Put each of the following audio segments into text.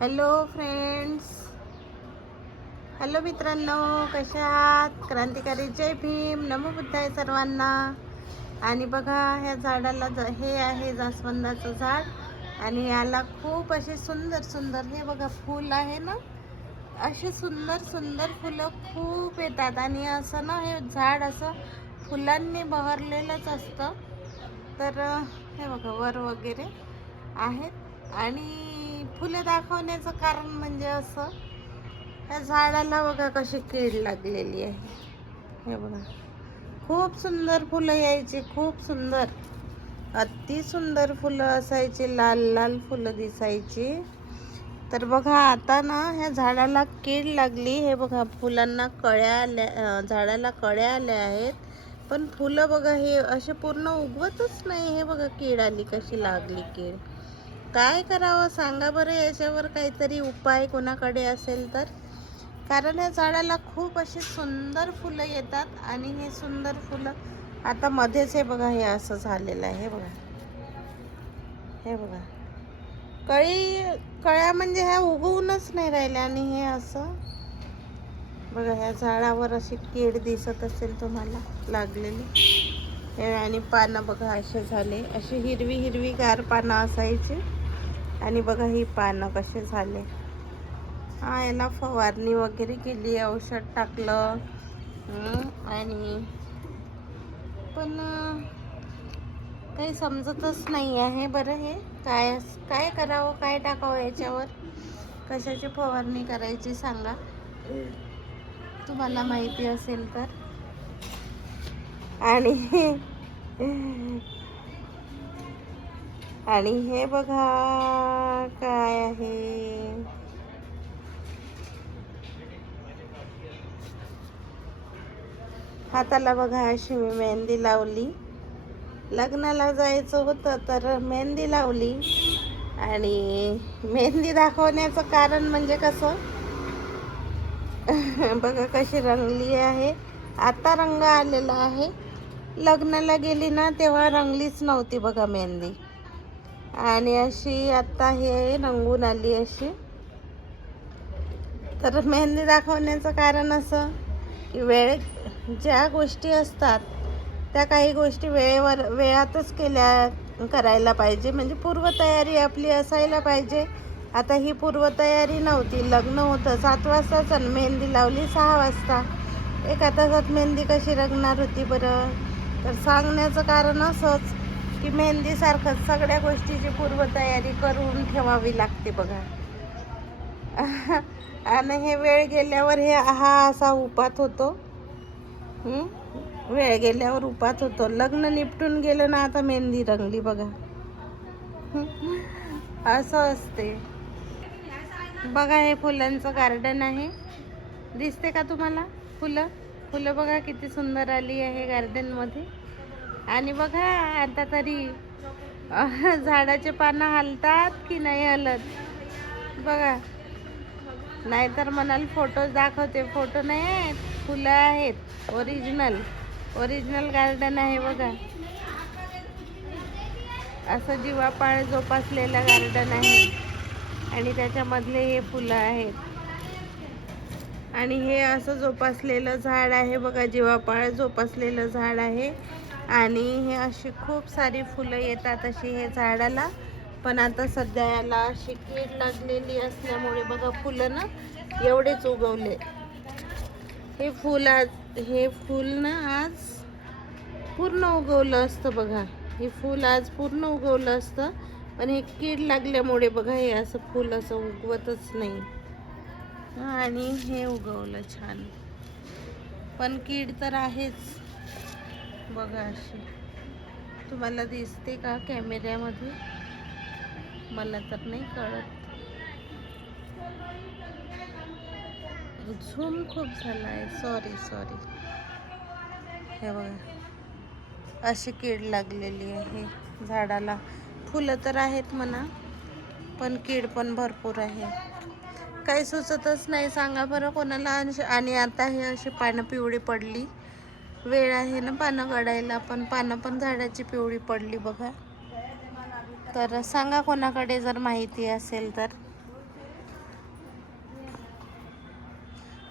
Hello friends, hello मित्रांनो, कशा आहात? क्रांतिकारी जय भीम, नमो बुद्धाय सर्वांना. आणि बघा, ह्या झाडाला हे आहे जास्वंदाचं झाड आणि याला खूप असे सुंदर सुंदर हे बघा फूल आहे ना, असे सुंदर सुंदर फुलं खूप येतात. आणि असं ना, हे झाड असं फुलांनी बहरलेलंच असतं. तर हे बघा वर वगैरे आहेत. आणि फुलं दाखवण्याचं कारण म्हणजे असं, या झाडाला बघा कशी कीड लागलेली आहे. हे बघा, खूप सुंदर फुलं यायची, खूप सुंदर, अति सुंदर फुलं असायची, लाल लाल फुलं दिसायची. तर बघा आता ना, ह्या झाडाला कीड लागली. हे बघा फुलांना कळ्या आल्या, झाडाला कळ्या आल्या आहेत, पण फुलं बघा हे असे पूर्ण उगवतच नाही. हे बघा कीड आली, कशी लागली कीड. काय करावं सांगा बरं, याच्यावर काहीतरी उपाय कोणाकडे असेल तर. कारण या झाडाला खूप अशी सुंदर फुलं येतात आणि हे सुंदर फुलं आता मध्येच हे बघा हे असं झालेलं आहे. हे बघा, हे बघा कळ्या म्हणजे ह्या उगवूनच नाही राहिल्या. आणि हे असं बघा, ह्या झाडावर अशी कीड दिसत असेल तुम्हाला लागलेली. हे आणि पानं बघा असे झाले, अशी हिरवी हिरवी गार पानं असायची. आणि बघा ही पानं कसे झाले. हा, याला फवारणी वगैरे केली, औषध टाकलं आणि पण काही समजतच नाही आहे बरं. हे काय काय करावं, काय टाकावं याच्यावर, कशाची फवारणी करायची सांगा, तुम्हाला माहिती असेल तर. आणि आणि हे बघा काय आहे, हाताला बघा अशी मी मेहंदी लावली. लग्नाला जायचं होतं तर मेहंदी लावली. आणि मेहंदी दाखवण्याचं कारण म्हणजे कसं बघा कशी रंगली आहे. आता रंग आलेला आहे. लग्नाला गेली ना तेव्हा रंगलीच नव्हती बघा मेहंदी. आणि अशी आता हे रंगून आली अशी. तर मेहंदी दाखवण्याचं कारण असं की ज्या गोष्टी असतात त्या काही गोष्टी वेळातच करायला पाहिजे. म्हणजे पूर्वतयारी आपली असायला पाहिजे. आता ही पूर्वतयारी नव्हती. लग्न होतं 7 वाजताच आणि मेहंदी लावली 6 वाजता. एका तासात मेहंदी कशी रंगणार होती बरं. तर सांगण्याचं कारण असंच की मेहंदीसारखंच सगळ्या गोष्टीची पूर्वतयारी करून ठेवावी लागते बघा. आणि हे वेळ गेल्यावर हा असा उपात होतो. वेळ गेल्यावर उपात होतो. लग्न निपटून गेलं ना, आता मेहंदी रंगली बघा. असं असते बघा. हे फुलांचं गार्डन आहे, दिसते का तुम्हाला? फुलं फुलं बघा किती सुंदर आली आहे गार्डन मध्ये. आणि बघा आता तरी झाडाचे पानं हलतात की नाही हलत बघा. नाहीतर म्हणाल फोटो दाखवते, फोटो नाही आहेत, फुलं आहेत. ओरिजिनल गार्डन आहे बघा. असं जीवापाळ जोपासलेलं गार्डन आहे आणि त्याच्यामधले हे फुलं आहेत. आणि हे असं जोपासलेलं झाड आहे बघा, जीवापाळ जोपासलेलं झाड आहे. आणि हे अशी खूप सारी फुलं येतात अशी हे झाडाला. पण आता सध्या याला अशी कीड लागलेली असल्यामुळे बघा फुलं ना एवढेच उगवले. हे फूल ना आज पूर्ण उगवलं असतं बघा. हे फूल आज पूर्ण उगवलं असतं, पण हे कीड लागल्यामुळे बघा हे असं फूल असं उगवतच नाही. आणि हे उगवलं छान, पण कीड तर आहेच बघा. अशी तुम्हाला दिसते का कॅमेऱ्यामध्ये? मला तर नाही कळत, झूम खूप झाला आहे. सॉरी. हे बघा अशी कीड लागलेली आहे झाडाला. फुलं तर आहेत म्हणा, पण कीड पण भरपूर आहे. काही सुचतच नाही, सांगा बरं कोणाला. आणि आता हे अशी पानं पिवळी पडली. वेळ आहे ना पानं काढायला, पण पानं पण झाडाची पिवळी पडली बघा. तर सांगा कोणाकडे जर माहिती असेल तर.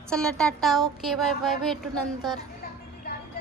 चला टाटा, ओके, बाय बाय, भेटू नंतर.